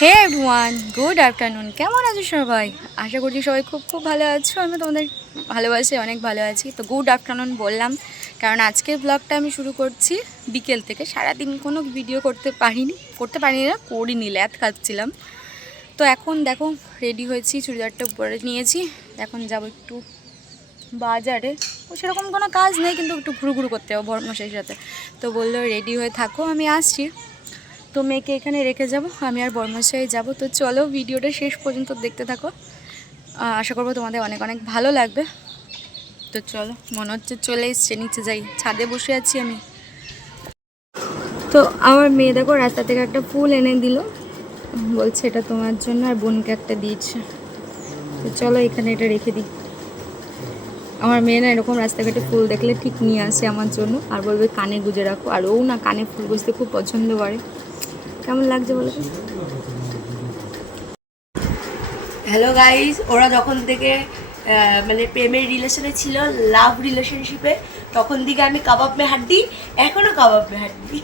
হে everyone, good afternoon. কেমন আছো সবাই? আশা করছি সবাই খুব খুব ভালো আছো। আমি তোমাদের ভালোবাসি, অনেক ভালো আছি। তো গুড আফটারনুন বললাম কারণ আজকের ব্লগটা আমি শুরু করছি বিকেল থেকে। সারাদিন কোনো ভিডিও করতে পারিনি না, করিনি, ল্যাদ খাচ্ছিলাম। তো এখন দেখো রেডি হয়েছি, চুড়িদারটা উপরে নিয়েছি। এখন যাব একটু বাজারে। সেরকম কোনো কাজ নেই, কিন্তু একটু ঘুরু করতে যাবো বড়মশাইয়ের সাথে। তো বললো রেডি হয়ে থাকো, আমি আসছি। তো মেয়েকে এখানে রেখে যাব, আমি আর বর্মশাই যাব। তো চলো ভিডিওটা শেষ পর্যন্ত দেখতে থাকো, আশা করবো তোমাদের অনেক অনেক ভালো লাগবে। তো চলো, মনে হচ্ছে চলে এসছে, নিচে যাই, ছাদে বসে আছি আমি। তো আমার মেয়ে দেখো রাস্তা থেকে একটা ফুল এনে দিল, বলছে এটা তোমার জন্য, আর বোনকে একটা দিয়েছে। তো চলো এখানে এটা রেখে দিই। আমার মেয়ে না এরকম রাস্তাঘাটে ফুল দেখলে ঠিক নিয়ে আসে আমার জন্য, আর বলবে কানে গুজে রাখো। আর ও না কানে ফুল গুজতে খুব পছন্দ করে। কেমন লাগছে বলো তো? হ্যালো গাইস, ওরা যখন থেকে মানে প্রেমের রিলেশনে ছিল, লাভ রিলেশনশিপে, তখন থেকে আমি কাবাব মে হাড্ডি, এখনো কাবাব মে হাড্ডি।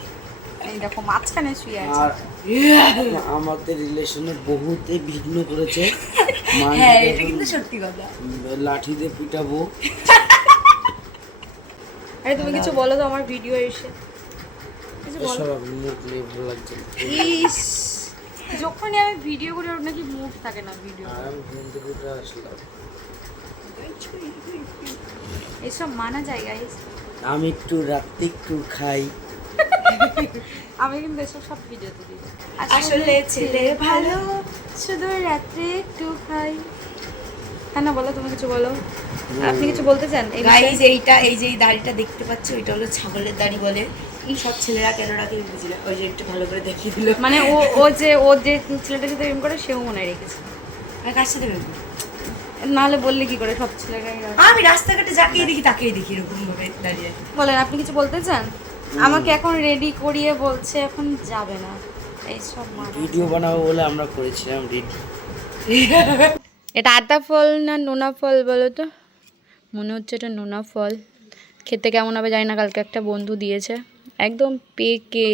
এই দেখো মাঝখানে শুয়ে আছে। আর আমাদের রিলেশনে বহুতে বিঘ্ন করেছে। হ্যাঁ, এটা কিন্তু সত্যি কথা। লাঠি দিয়ে পিটাবো। আরে তুমি কিছু বলো তো আমার ভিডিও এসে, কিছু বলো। এসব মুখ নিয়ে ভালো লাগছে না। ইস, যখনই আমি ভিডিও করি ওর নাকি মুড থাকে না ভিডিও। আর আমি ঘুম থেকে উঠে আসলাম। এসব মানা যায় গাইস। আমি একটু রাত্রে একটু খাই। আমি কিন্তু এসব সব ভিডিওতে দিই। আসলে ছেলে ভালো, শুধু রাত্রে একটু খাই। হ্যাঁ না, বলো, তুমি কিছু বলো। আপনি কিছু বলতে চান এই গাইস বিষয়ে? এইটা, এই যে এই দাড়িটা দেখতে পাচ্ছ, এটা হলো ছাগলের দাড়ি বলে। এই সব ছেলেরা কেন রাখে আমি বুঝি না। ওই যে একটু ভালো করে দেখিয়ে দিল। মানে ও যে ছেলেটার সাথে প্রেম করে সেও মনে রেখেছে। আর কার সাথে বেরোবো? নাহলে বললে কি করে, সব ছেলেরাই রাখে। আমি রাস্তাঘাটে যাকেই দেখি তাকেই দেখি এরকম ভাবে দাঁড়িয়ে। বলেন, আপনি কিছু বলতে চান? আমাকে এখন রেডি করিয়ে বলছে এখন যাবে না, এইসব মানা। ভিডিও বানাবো বলে আমরা করেছিলাম রেডি। এটা আতা ফল না নোনা ফল বলো তো? মনে হচ্ছে এটা নোনা ফল। খেতে কেমন হবে জানি না, কালকে একটা বন্ধু দিয়েছে, একদম পেকে।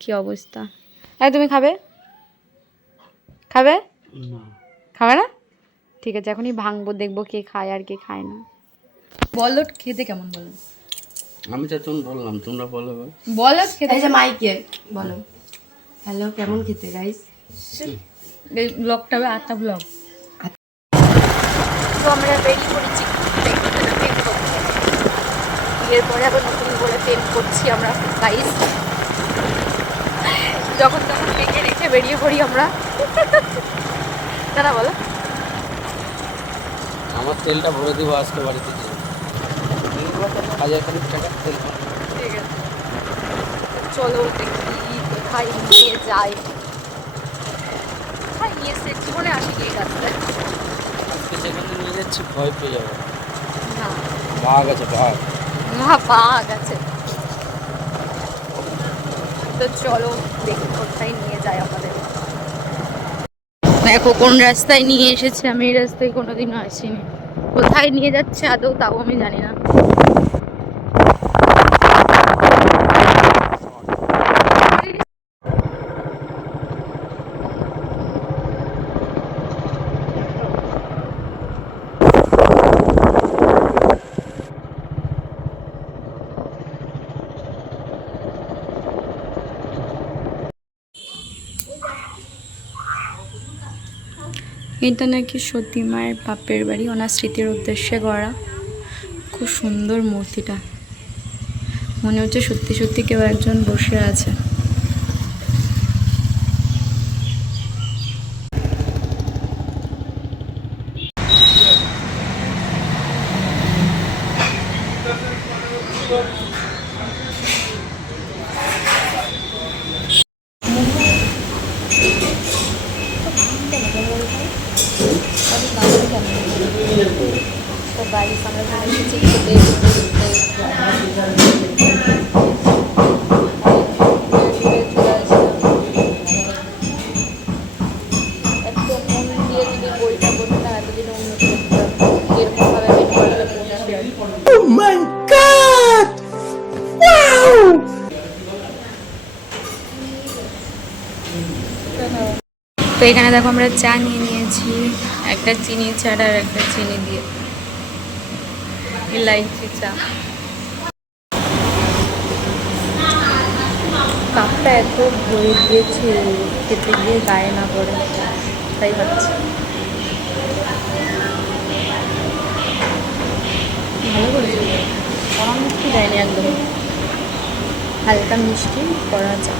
কি অবস্থা! তুমি খাবে? খাবে? খাবে না? ঠিক আছে, এখনই ভাঙবো, দেখবো কে খায় আর কে খায় না। বলো খেতে কেমন, বলো। আমি তো তুমি বললাম, তোমরা বলো। বলো খেতে। এই যে মাইকে বলো হ্যালো, কেমন খেতে গাইস? এই ব্লগটা হবে আতা ব্লগ। তো আমরা রেডি করেছি বিয়ের পরে, আবার নতুন করে প্রেম করছি আমরা গাইস। যখন তখন মেয়েকে রেখে বেরিয়ে পড়ি আমরা। তারা বলো। আমার তেলটা ভরে দিব আজকে বাড়িতে গিয়ে। 1000 টাকা তেল। ঠিক আছে, চলো দেখি কোথায় নিয়ে যাই। কোথায় নিয়ে এসে জীবনে আসি গিয়ে রাস্তায়। আজকে যেখানে নিয়ে যাচ্ছি ভয় পেয়ে যাবো। না, বাঘ আছে, বাঘ। বাঘ আছে। তো চলো দেখি কোথায় নিয়ে যায় আমাদের। দেখো কোন রাস্তায় নিয়ে এসেছে, আমি এই রাস্তায় কোনোদিনও আসিনি। কোথায় নিয়ে যাচ্ছে আদৌ তাও আমি জানি না। এটা নাকি সতী মায়ের বাপের বাড়ি, ওনার স্মৃতির উদ্দেশ্যে গড়া। খুব সুন্দর মূর্তিটা, মনে হচ্ছে সত্যি সত্যি কেউ একজন বসে আছে। তো গাইস আমরা চলে এসেছি খেতে। এত মন দিয়ে যদি বইটা বলতাম, এতদিন উন্নতি করতাম, এরকমভাবে আমি ঘরটা তো এখানে দেখো আমরা চা নিয়ে নিয়েছি, একটা চিনি ছাড়া আর একটা চিনি দিয়ে, ইলাইচি চা। কাপটা এত ভরে গিয়েছে, খেতে গিয়ে গায়ে না পড়ে, তাই হচ্ছে। ভালো করেছে, কড়া মিষ্টি দেয়নি, একদম হালকা মিষ্টি করা চা।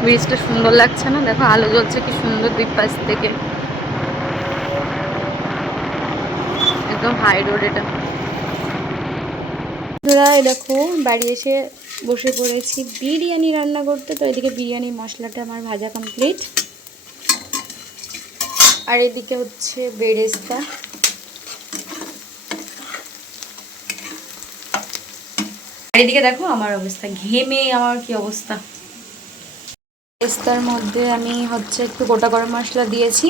ব্রিজটা সুন্দর লাগছে না? দেখো আলো জ্বলছে কি সুন্দর দুই পাশ থেকে, একদম হাই রোড এটা। দেখো বাড়ি এসে বসে পড়েছি বিরিয়ানি রান্না করতে। তো এদিকে বিরিয়ানির মশলাটা আমার ভাজা কমপ্লিট, আর এদিকে হচ্ছে বেরেস্তা। আর এদিকে দেখো আমার অবস্থা, ঘেমে আমার কি অবস্থা। বেরেস্তার মধ্যে আমি হচ্ছে একটু গোটা গরম মশলা দিয়েছি,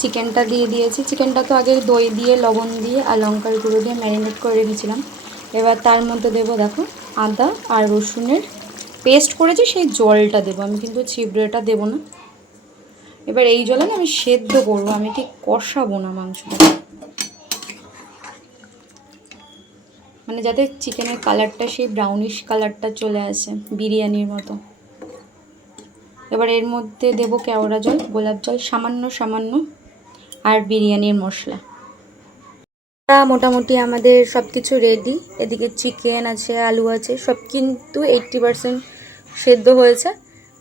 চিকেনটা দিয়ে দিয়েছি। চিকেনটা তো আগে দই দিয়ে, লবণ দিয়ে আর লঙ্কার গুঁড়ো দিয়ে ম্যারিনেট করে রেখেছিলাম। এবার তার মধ্যে দেবো দেখো আদা আর রসুনের পেস্ট করেছি, সেই জলটা দেবো আমি, কিন্তু ছিবড়েটা দেবো না। এবার এই জলে না আমি সেদ্ধ করবো, আমি ঠিক কষাবো না মাংসটা, মানে যাতে চিকেনের কালারটা সেই ব্রাউনিশ কালারটা চলে আসে বিরিয়ানির মতো। এবার এর মধ্যে দেবো কেওড়া জল, গোলাপ জল সামান্য সামান্য, আর বিরিয়ানির মশলা। মোটামুটি আমাদের সব কিছু রেডি। এদিকে চিকেন আছে, আলু আছে, সব কিন্তু 80% সেদ্ধ হয়েছে।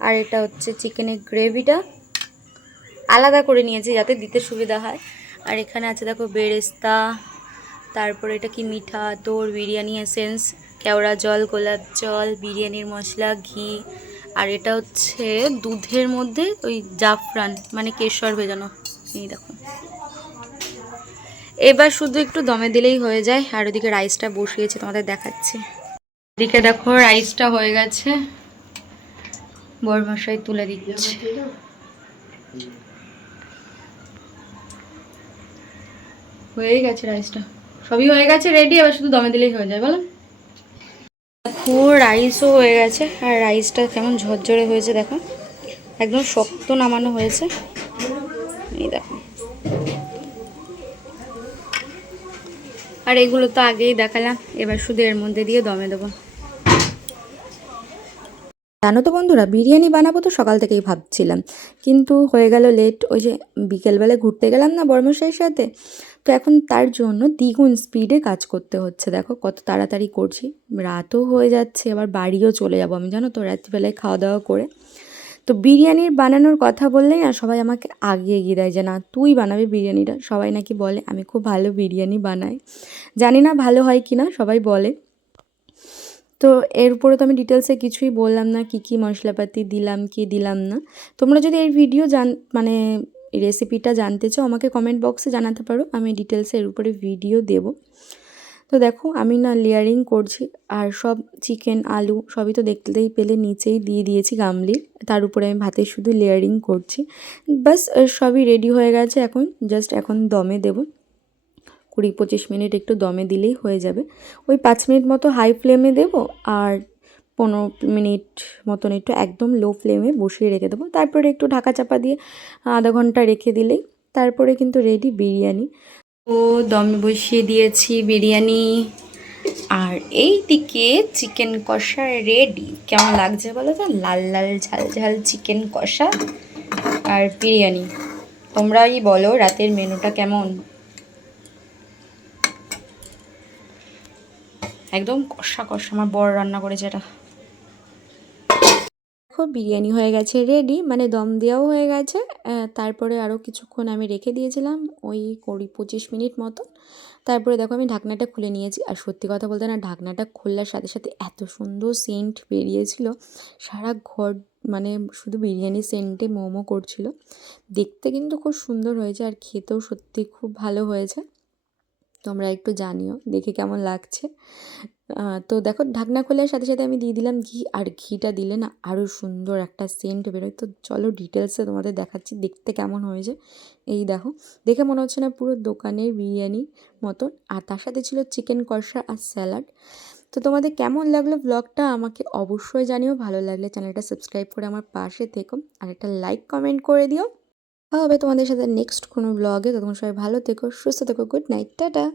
আর এটা হচ্ছে চিকেনের গ্রেভিটা আলাদা করে নিয়েছি যাতে দিতে সুবিধা হয়। আর এখানে আছে দেখো বেরেস্তা, তারপরে এটা কি মিঠা তোর, বিরিয়ানি এসেন্স, কেওড়া জল, গোলাপ জল, বিরিয়ানির মশলা, ঘি, আর এটা হচ্ছে দুধের মধ্যে ওই জাফরান মানে কেশর ভেজানো। এই দেখো, এবার শুধু একটু দমে দিলেই হয়ে যায়। আর ওদিকে রাইসটা বসিয়েছি, তোমাদের দেখাচ্ছি। এদিকে দেখো রাইসটা হয়ে গেছে, বরমশাই তুলে দিচ্ছে। হয়ে গেছে রাইসটা, সবই হয়ে গেছে রেডি, এবার শুধু দমে দিলেই হয়ে যায় বলো। দেখো রাইসও হয়ে গেছে, আর রাইসটা কেমন ঝরঝরে হয়েছে দেখো, একদম শক্ত নামানো হয়েছে। এই দেখো, আর এগুলো তো আগেই দেখালাম, এবার শুধু এর মধ্যে দিয়ে দমে দেবো। জানো তো বন্ধুরা, বিরিয়ানি বানাবো তো সকাল থেকেই ভাবছিলাম, কিন্তু হয়ে গেল লেট। ওই যে বিকেলবেলা ঘুরতে গেলাম না বর্মশাইয়ের সাথে, তো এখন তার জন্য দ্বিগুণ স্পিডে কাজ করতে হচ্ছে। দেখো কত তাড়াতাড়ি করছি, রাতও হয়ে যাচ্ছে, আবার বাড়িও চলে যাবো আমি, জানো তো, রাত্রিবেলায় খাওয়া দাওয়া করে। তো বিরিয়ানির বানানোর কথা বললেই না সবাই আমাকে আগে এগিয়ে দেয় যে না তুই বানাবি বিরিয়ানিটা। সবাই নাকি বলে আমি খুব ভালো বিরিয়ানি বানাই, জানি না ভালো হয় কি না, সবাই বলে। তো এর উপরে তো আমি ডিটেলসে কিছুই বললাম না, কি কি মশলাপাতি দিলাম কি দিলাম না। তোমরা যদি এই ভিডিও মানে রেসিপিটা জানতে চাও আমাকে কমেন্ট বক্সে জানাতে পারো, আমি ডিটেলসে এর উপরে ভিডিও দেব। তো দেখো আমি না লেয়ারিং করছি, আর সব চিকেন আলু সবই তো দেখতেই পেলে নিচেই দিয়ে দিয়েছি গামলির, তার উপরে আমি ভাতের শুধু লেয়ারিং করছি। বাস সবই রেডি হয়ে গেছে, এখন জাস্ট এখন দমে দেবো। 20-25 মিনিট একটু দমে দিলেই হয়ে যাবে। ওই 5 মিনিট মতো হাই ফ্লেমে দেবো, আর 15 মিনিট মতন একটু একদম লো ফ্লেমে বসিয়ে রেখে দেবো। তারপরে একটু ঢাকা চাপা দিয়ে আধা ঘন্টা রেখে দিলেই তারপরে কিন্তু রেডি বিরিয়ানি। ও দমে বসিয়ে দিয়েছি বিরিয়ানি, আর এই দিকে চিকেন কষা রেডি। কেমন লাগছে বলো তো, লাল লাল ঝাল ঝাল চিকেন কষা আর বিরিয়ানি। তোমরাই বলো রাতের মেনুটা কেমন। একদম কষা কষা আমার বড় রান্না করেছে এটা। দেখো বিরিয়ানি হয়ে গেছে রেডি, মানে দম দেওয়াও হয়ে গেছে। তারপরে আরও কিছুক্ষণ আমি রেখে দিয়েছিলাম, ওই 20-25 মিনিট মতো। তারপরে দেখো আমি ঢাকনাটা খুলে নিয়েছি, আর সত্যি কথা বলতে না ঢাকনাটা খোলার সাথে সাথে এত সুন্দর সেন্ট বেরিয়েছিল, সারা ঘর মানে শুধু বিরিয়ানি সেন্টে মোমো করছিল। দেখতে কিন্তু খুব সুন্দর হয়েছে, আর খেতেও সত্যি খুব ভালো হয়েছে। তোমরা একটু জানিও দেখে কেমন লাগছে। তো দেখো ঢাকনা খোলার সাথে সাথে আমি দিয়ে দিলাম ঘি, আর ঘিটা দিলে না আরও সুন্দর একটা সেন্ট বেরোয়। তো চলো ডিটেলসে তোমাদের দেখাচ্ছি দেখতে কেমন হয়েছে। এই দেখো, দেখে মনে হচ্ছে না পুরো দোকানের বিরিয়ানি মতন। আর তার সাথে ছিল চিকেন কষা আর স্যালাড। তো তো তোমাদের কেমন লাগলো ব্লগটা আমাকে অবশ্যই জানিও, ভালো লাগলে চ্যানেলটা সাবস্ক্রাইব করে আমার পাশে থেকো আর একটা লাইক কমেন্ট করে দিও। হবে তোমাদের সাথে নেক্সট কোনো ব্লগে। তো তোমরা সবাই ভালো থেকো, সুস্থ থেকো, গুড নাইট, টাটা।